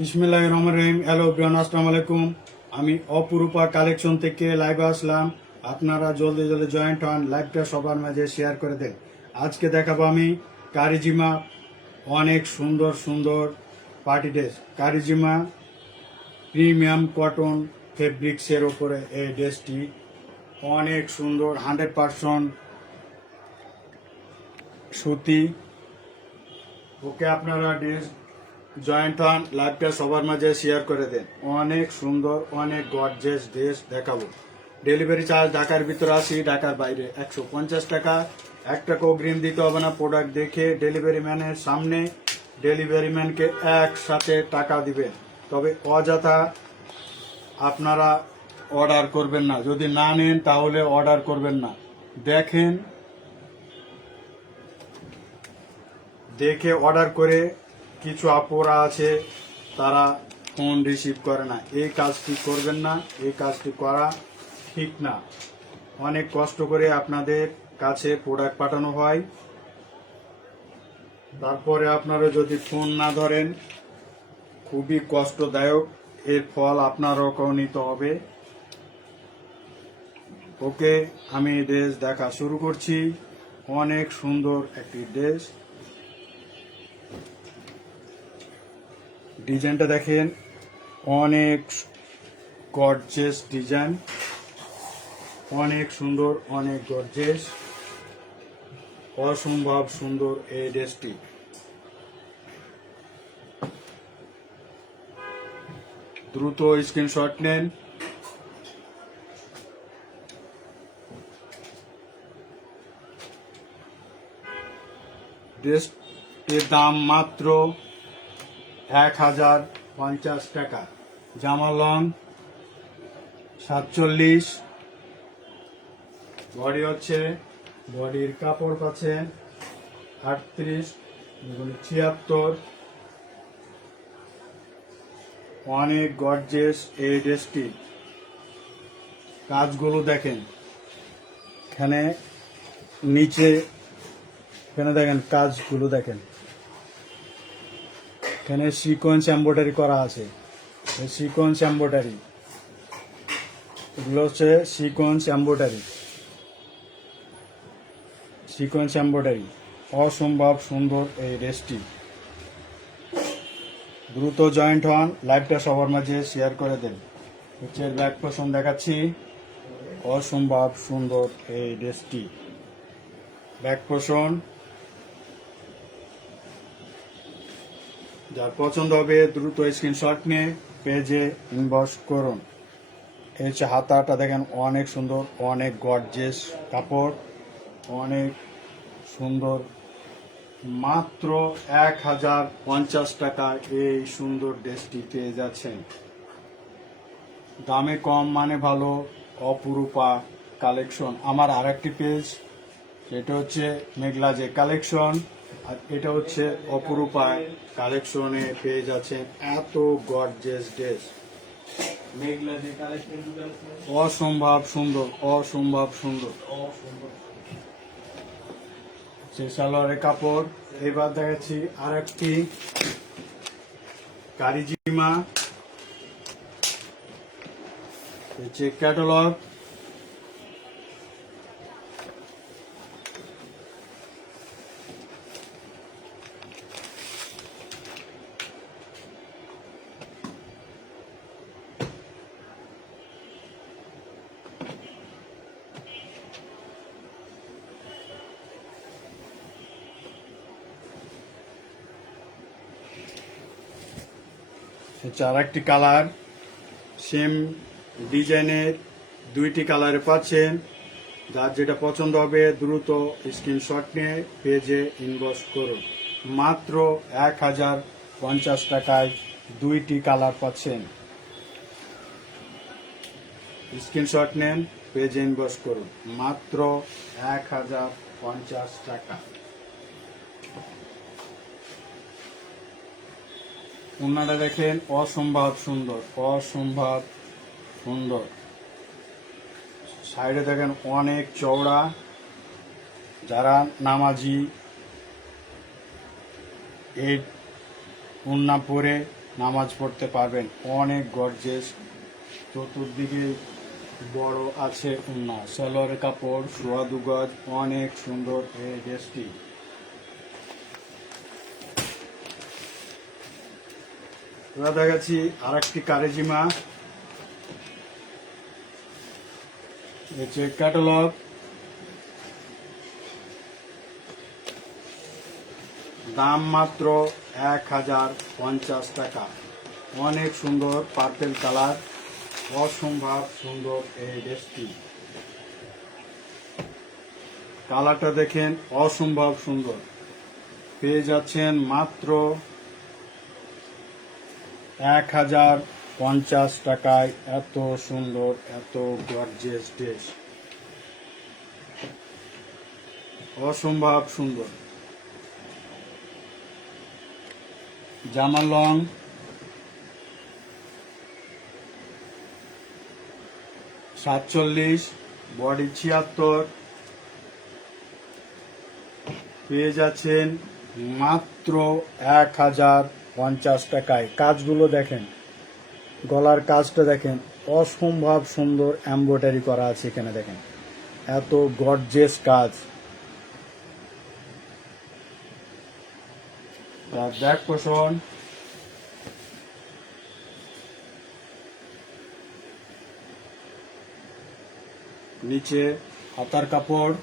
বিসমিল্লাহির রহমানির রহিম। Hello everyone, আসসালামু আলাইকুম। আমি অপরূপা কালেকশন থেকে লাইভে আসলাম। আপনারা জলদি জলদি জয়েন্ট হন, লাইভটা সবার মাঝে শেয়ার করে দেন। আজকে দেখাবো আমি কারিজিমা অনেক সুন্দর সুন্দর পার্টি ড্রেস। কারিজিমা প্রিমিয়াম কটন ফেব্রিক্সের ওপরে এই ড্রেসটি অনেক সুন্দর, 100% সুতি। ওকে, আপনারা ড্রেস জয়েন্ট হন, লাইভটা সবার মাঝে শেয়ার করে দেন। অনেক সুন্দর, অনেক গর্জিয়াস ড্রেস দেখাবো। ডেলিভারি চার্জ ঢাকার ভিতরে 80, ঢাকার বাইরে 150 টাকা। 1 টাকা অগ্রিম দিতে হবে না। প্রোডাক্ট দেখে ডেলিভারি ম্যানের সামনে ডেলিভারি ম্যানকে একসাথে টাকা দিবেন। তবে অযথা আপনারা অর্ডার করবেন না। যদি না নেন তাহলে অর্ডার করবেন না। দেখেন, দেখে অর্ডার করে কিছু আপুরা আছে তারা ফোন রিসিভ করে না। এই কাজটি করবেন না, এই কাজটি করা ঠিক না। অনেক কষ্ট করে আপনাদের কাছে প্রোডাক্ট পাঠানো হয়, তারপরে আপনারা যদি ফোন না ধরেন খুবই কষ্টদায়ক। এর ফল আপনারও নিতে হবে। ওকে, আমি ড্রেস দেখা শুরু করছি। অনেক সুন্দর একটি ড্রেস। ডিজাইনটা দেখেন, অনেক গর্জিয়াস ডিজাইন, অনেক সুন্দর, অনেক গর্জিয়াস, অসম্ভব সুন্দর এই ড্রেসটি। দ্রুত স্ক্রিনশট নেন। ড্রেসটির দাম মাত্র 1050 টাকা। জামা লং 47, বডি হচ্ছে, বডির কাপড় পাচ্ছেন 38, 76। অনেক গর্জিয়াস এই ড্রেসটি। কাজগুলো দেখেন, এখানে নিচে, এখানে দেখেন কাজগুলো দেখেন, এখানে সিকোয়েন্স এমব্রয়ডারি করা আছে। সিকোয়েন্স এমব্রয়ডারি, এগুলো হচ্ছে সিকোয়েন্স এমব্রয়ডারি, সিকোয়েন্স এমব্রয়ডারি। অসম্ভব সুন্দর এই ড্রেসটি। দ্রুত জয়েন্ট হন, লাইভটা সবার মাঝে শেয়ার করে দেন। হচ্ছে ব্যাক পোর্শন দেখাচ্ছি। অসম্ভব সুন্দর এই ড্রেসটি। ব্যাক পোর্শন, যার পছন্দ হবে দ্রুত স্ক্রিনশট নিয়ে পেজে ইনবক্স করুন। এই হচ্ছে হাতাটা দেখেন, অনেক সুন্দর, অনেক গর্জিয়াস কাপড়, অনেক সুন্দর। মাত্র 1050 টাকায় এই সুন্দর ড্রেসটি পেয়ে যাচ্ছেন। দামে কম মানে ভালো। অপরূপা কালেকশন। আমার আরেকটি পেজ, সেটা হচ্ছে মেঘলা যে কালেকশন, আর এটা হচ্ছে অপরূপা কালেকশনে পেয়ে যাচ্ছেন এত গর্জিয়াস ড্রেস। অসম্ভব সুন্দর, অসম্ভব সুন্দর। সালোয়ারের কাপড়। এবার দেখাচ্ছি আর একটি কারিজিমা হচ্ছে ক্যাটালগ। হচ্ছে আর একটি কালার, সেম ডিজাইনের দুইটি কালারে পাচ্ছেন। যার যেটা পছন্দ হবে দ্রুত স্ক্রিনশট নিয়ে পেজে ইনবক্স করুন। মাত্র 1050 টাকায় দুইটি কালার পাচ্ছেন। স্ক্রিনশট নেন, পেজে ইনবক্স করুন। মাত্র 1050 টাকা। ওনাটা দেখেন, অসম্ভব সুন্দর, অসম্ভব সুন্দর। সাইডে দেখেন অনেক চওড়া। যারা নামাজি এই ওড়না পরে নামাজ পড়তে পারবেন। অনেক গর্জেস, চতুর্দিকে বড় আছে উন্না, সালোয়ারের কাপড় সোয়া 2 গজ, অনেক সুন্দর এই ড্রেসটি। এবার দেখাচ্ছি আর একটি কারেজিমা, ক্যাটালগ। দাম মাত্র 1050 টাকা। অনেক সুন্দর পার্পেল কালার, অসম্ভব সুন্দর এই ড্রেসটি। কালারটা দেখেন, অসম্ভব সুন্দর। পেয়ে যাচ্ছেন মাত্র 1050 টাকায়। এত সুন্দর, এত গর্জিয়াস ড্রেস, অসম্ভব সুন্দর। জামার লং 47, বডি 76। পেয়ে যাচ্ছেন মাত্র 1050 টাকায়। কাজগুলো দেখেন, গলার কাজটা দেখেন, অসম্ভব সুন্দর এমব্রয়ডারি করা আছে এখানে দেখেন, এত গর্জিয়াস কাজ। তার ব্যাক পোষণ, নিচে হাতার কাপড়।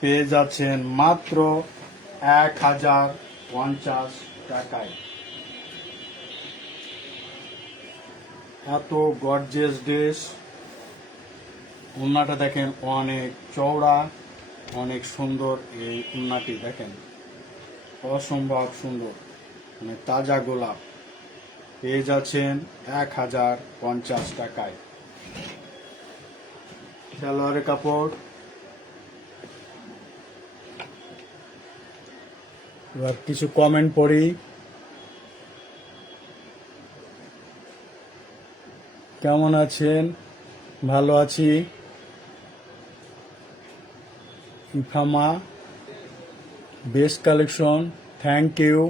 পেয়ে যাচ্ছেন মাত্র 1050 টাকায়। এত গর্জিয়াস ড্রেস। উন্নাটা দেখেন, অনেক চওড়া, অনেক সুন্দর এই উন্নাটি দেখেন, অসম্ভব সুন্দর, মানে তাজা গোলাপ। পেয়ে যাচ্ছেন 1050 টাকায়। সালোয়ারের কাপড়। এবার কিছু কমেন্ট পড়ি। কেমন আছেন? ভালো আছি। ইফামা, বেস্ট কালেকশন, থ্যাংক ইউ।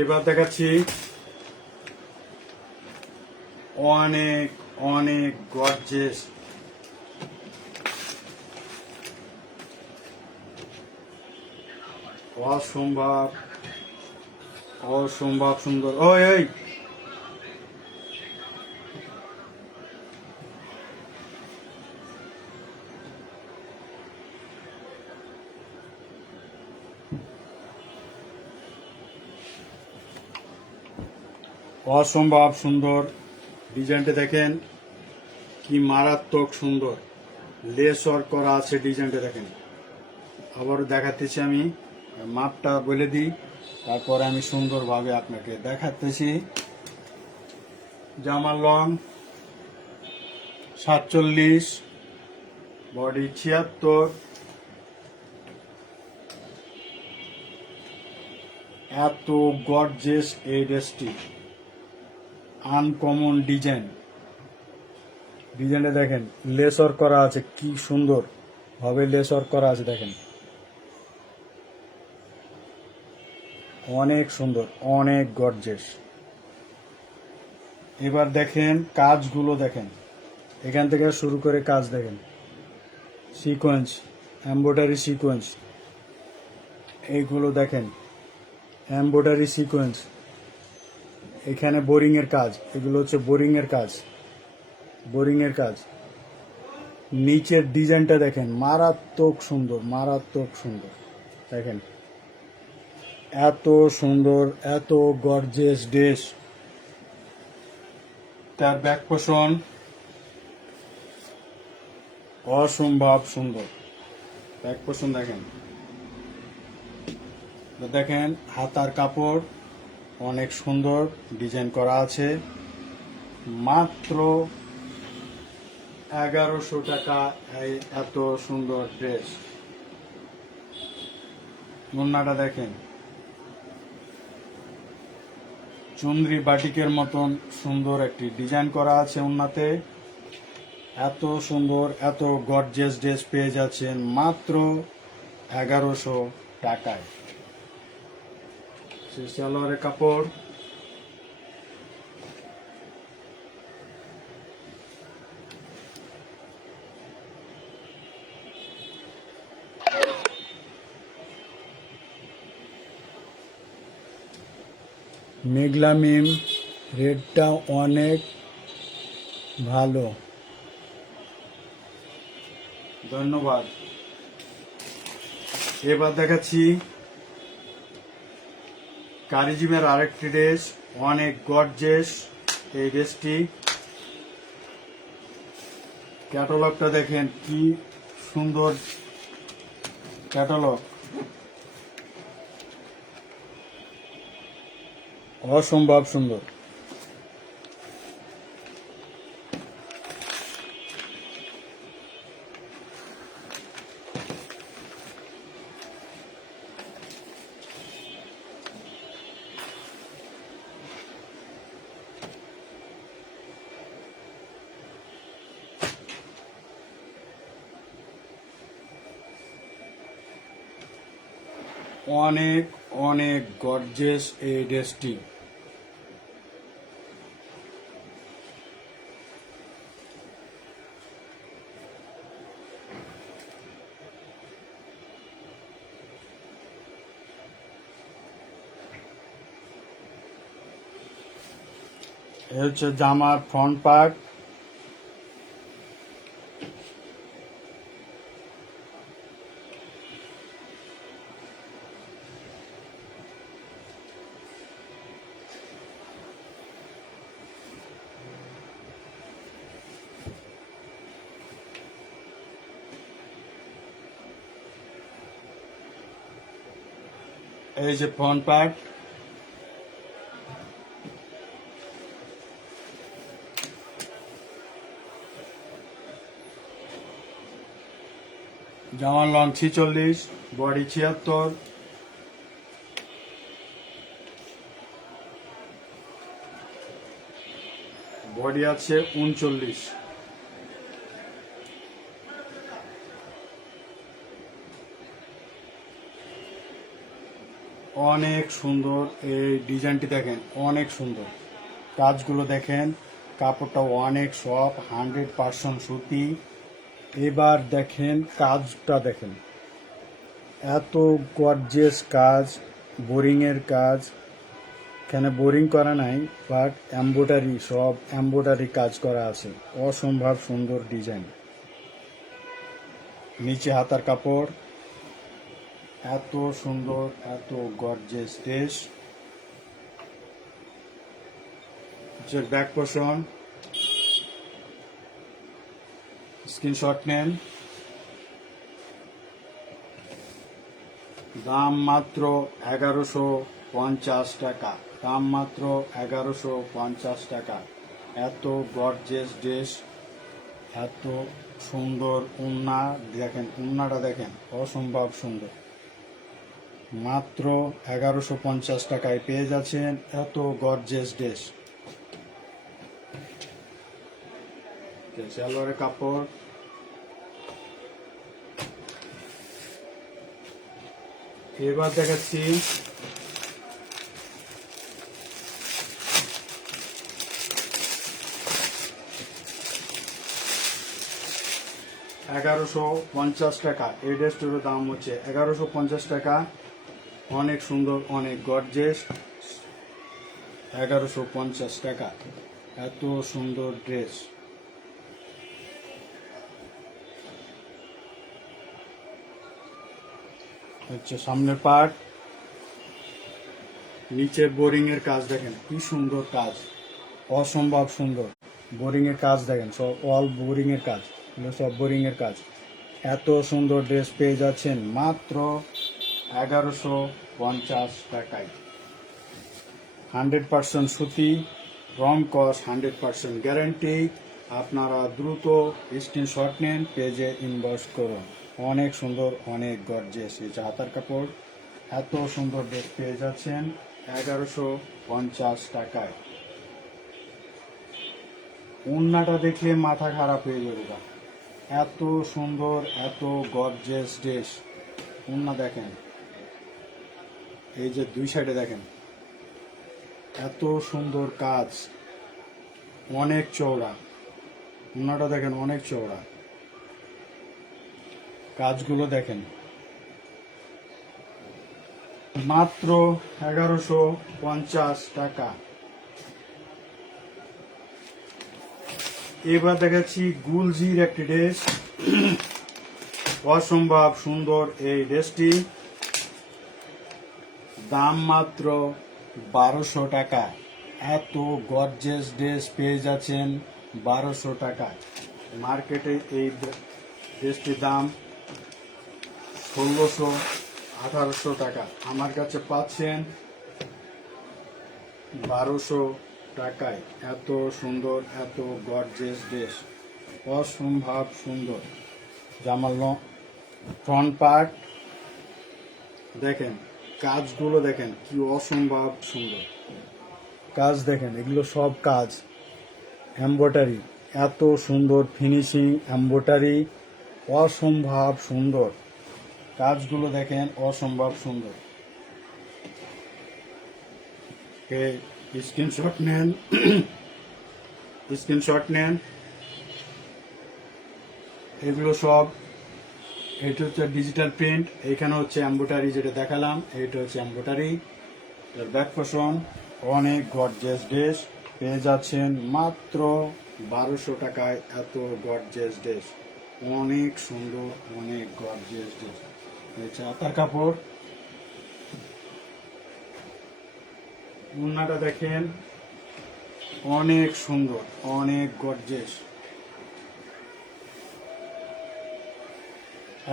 এবার দেখাচ্ছি অনেক অনেক গর্জিয়াস, অসম্ভব অসম্ভব সুন্দর। ওই এই অসম্ভব সুন্দর ডিজাইনটা দেখেন, কি মারাত্মক সুন্দর লেস ওয়ার্ক করা আছে। ডিজাইনটা দেখেন, আবারও দেখাতেছি আমি, মাপটা বলে দিই, তারপরে আমি সুন্দরভাবে আপনাকে দেখাতেছি। জামার লং 47, বডি 76। এত গর্জিয়াস এই ড্রেসটি, আনকমন ডিজাইন। ডিজাইনটা দেখেন, লেস ওয়ার্ক করা আছে, কি সুন্দর ভাবে লেস ওয়ার্ক করা আছে দেখেন, অনেক সুন্দর, অনেক গর্জিয়াস। এবার দেখেন কাজগুলো দেখেন, এখান থেকে শুরু করে কাজ দেখেন, সিকোয়েন্স, এমব্রয়ডারি সিকোয়েন্স, এইগুলো দেখেন, এমব্রয়ডারি সিকোয়েন্স। এখানে বোরিং এর কাজ, এগুলো হচ্ছে বোরিং এর কাজ, বোরিং এর কাজ। নিচের ডিজাইনটা দেখেন, মারাত্মক সুন্দর, মারাত্মক সুন্দর দেখেন, এত সুন্দর, এত গর্জিয়াস ড্রেস। তার ব্যাক পোষণ অসম্ভব সুন্দর, ব্যাক পোষণ দেখেন। দেখেন হাতার কাপড় অনেক সুন্দর ডিজাইন করা আছে, মাত্র 1100 টাকা এই এত সুন্দর ড্রেস। মুন্নাটা দেখেন, চুনরি বাটিকের মতন সুন্দর একটি ডিজাইন করা আছে উন্নাতে। এত সুন্দর এত গর্জিয়াস ড্রেস পেয়ে যাচ্ছেন মাত্র 1100 টাকায়। সালোয়ারের কাপড়, মেঘলা মিম, রেটটা অনেক ভালো, ধন্যবাদ। এবার দেখাচ্ছি কারিজিমের আরেকটি ড্রেস, অনেক গর্জিয়াস এই ড্রেসটি। ক্যাটালগটা দেখেন কি সুন্দর ক্যাটালগ, অসম্ভব সুন্দর। অনেক অনেক গর্জিয়াস এই ড্রেসটি। এ হচ্ছে জামার ফ্রন্ট পার্ট, এই যে ফ্রন্ট পার্ট, জামার লং 46, বডি 76, বডি আছে 39। অনেক সুন্দর এই ডিজাইনটি দেখেন, অনেক সুন্দর কাজগুলো দেখেন, কাপড়টা অনেক সফট, 100% সুতি। এবার দেখেন কাজটা দেখেন, এত গর্জিয়াস কাজ, বোরিংয়ের কাজ, এখানে বোরিং করা নাই, বাট এমব্রয়ডারি, সব এমব্রয়ডারি কাজ করা আছে, অসম্ভব সুন্দর ডিজাইন। নিচে হাতার কাপড়, এত সুন্দর এত gorgeous dress. Back portion, screenshot নেন। দাম মাত্র 1150 টাকা, দাম মাত্র 1150 টাকা। এত গর্জিয়াস ড্রেস, এত সুন্দর ওড়না দেখেন, ওড়নাটা দেখেন অসম্ভব সুন্দর। মাত্র 1150 টাকায় পেয়ে যাচ্ছেন এত গর্জিয়াস ড্রেস। সালোয়ারের কাপড়, এবার দেখাচ্ছি $1150 টাকা। এই ড্রেসটির দাম হচ্ছে 1150 টাকা। অনেক সুন্দর, অনেক গর্জিয়াস, 1150 টাকা। এত সুন্দর ড্রেস। হচ্ছে সামনের পার্ট, নিচে বোরিং এর কাজ দেখেন কি সুন্দর কাজ, অসম্ভব সুন্দর। বোরিং এর কাজ দেখেন, সব অল বোরিং এর কাজ, এগুলো সব বোরিং এর কাজ। এত সুন্দর ড্রেস পেয়ে যাচ্ছেন মাত্র 1150 টাকায়। 100% সুতি, রং কস 100% গ্যারান্টি। আপনারা দ্রুত স্ক্রিনশট নেন, পেজে ইনবক্স করুন। অনেক সুন্দর, অনেক গর্জিয়াস। এই যে হাতার কাপড়, এত সুন্দর ড্রেস পেয়ে যাচ্ছেন 1150 টাকায়। ওড়নাটা দেখলে মাথা খারাপ হয়ে যাবে গা। এত সুন্দর, এত গর্জিয়াস ড্রেস। ওড়না দেখেন, এই যে দুই সাইডে দেখেন, এত সুন্দর কাজ, অনেক চওড়া। ওড়নাটা দেখেন অনেক চওড়া, কাজগুলো দেখেন। মাত্র 1150 টাকা। এবার দেখাচ্ছি গুলজির একটি ড্রেস। অসম্ভব সুন্দর এই ড্রেসটি, দাম মাত্র 1200 টাকা। এত গর্জিয়াস ড্রেস পেয়ে যাচ্ছেন 1200 টাকা। মার্কেটে এই ড্রেসটির দাম 1600-1800 টাকা, আমার কাছে পাচ্ছেন 1200 টাকায়। এত সুন্দর, এত গর্জিয়াস ড্রেস, অসম্ভব সুন্দর। জামার ফ্রন্ট পার্ট দেখেন, কাজগুলো দেখেন কি অসম্ভব সুন্দর। কাজ দেখেন, এগুলো সব কাজ এমব্রয়ডারি, এত সুন্দর ফিনিশিং এমব্রয়ডারি, অসম্ভব সুন্দর। কাজগুলো দেখেন অসম্ভব সুন্দর। স্ক্রিনশট নেন, স্ক্রিনশট নেন। এগুলো সব, এটা হচ্ছে ডিজিটাল প্রিন্ট, এইখানে হচ্ছে এমব্রয়ডারি যেটা দেখালাম, এইটা হচ্ছে এমব্রয়ডারি। এর ব্যাক পোর্শন, অনেক গর্জিয়াস ড্রেস পেয়ে যাচ্ছেন মাত্র 1200 টাকায়। এত গর্জিয়াস ড্রেস, অনেক সুন্দর, অনেক গর্জিয়াস ড্রেস। আচ্ছা, হাতার কাপড়, ওড়নাটা দেখেন অনেক সুন্দর, অনেক গর্জিয়াস।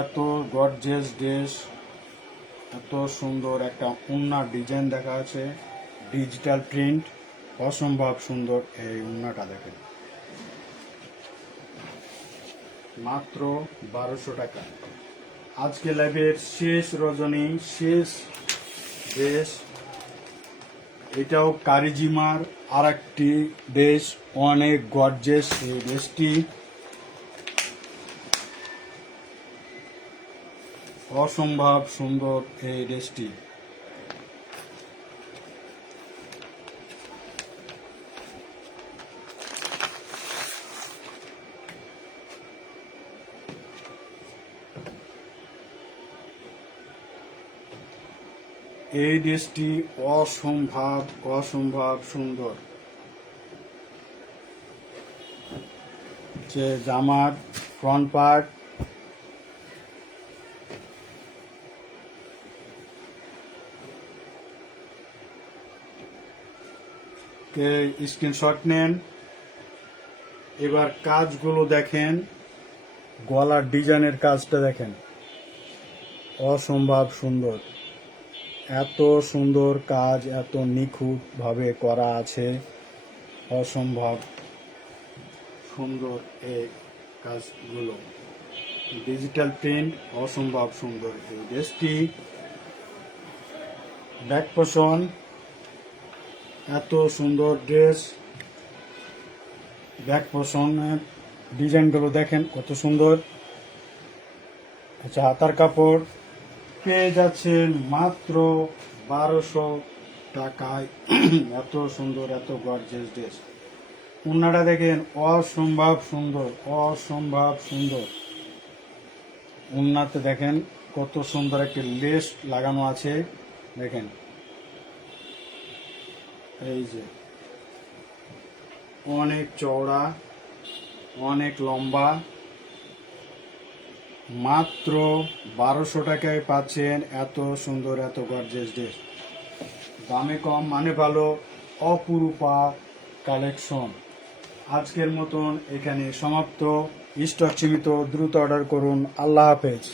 এত গর্জিয়াস ড্রেস, এত সুন্দর একটা ওড়নার ডিজাইন দেখা আছে, ডিজিটাল প্রিন্ট, অসম্ভব সুন্দর। এই ওড়নাটা দেখেন মাত্র 1200 টাকা। আজকে লাইভের শেষ রজনী, শেষ ড্রেস। এটাও কারিজিমার আর একটি ড্রেস, অনেক গর্জিয়াস এই ড্রেসটি, অসম্ভব সুন্দর এই ড্রেসটি। এই ড্রেসটি অসম্ভব, অসম্ভব সুন্দর। যে জামার ফ্রন্ট পার্ট, স্ক্রিনশট নেন। এবার কাজগুলো দেখেন, গলার ডিজাইনের কাজটা দেখেন, অসম্ভব সুন্দর। এত সুন্দর কাজ, এত নিখুঁত ভাবে করা আছে, অসম্ভব সুন্দর এই কাজগুলো। ডিজিটাল প্রিন্ট, অসম্ভব সুন্দর এই ড্রেসটি। ব্যাক পোর্শন, এত সুন্দর ড্রেস, ব্যাক পোর্শনের ডিজাইনগুলো দেখেন কত সুন্দর। আচ্ছা, হাতার কাপড় পেয়ে যাচ্ছেন মাত্র 1200 টাকায়। এত সুন্দর, এত গর্জিয়াস ড্রেস। ওড়নাটা দেখেন অসম্ভব সুন্দর, অসম্ভব সুন্দর। ওড়নাতে দেখেন কত সুন্দর একটি লেস লাগানো আছে, দেখেন এই যে, অনেক চওড়া, অনেক লম্বা। মাত্র 1200 টাকায় পাচ্ছেন এত সুন্দর, এত গর্জিয়াস ড্রেস। দামে কম, মানে ভালো, অপরূপা কালেকশন। আজকের মতন এখানে সমাপ্ত। স্টক সীমিত, দ্রুত অর্ডার করুন। আল্লাহ হাফেজ।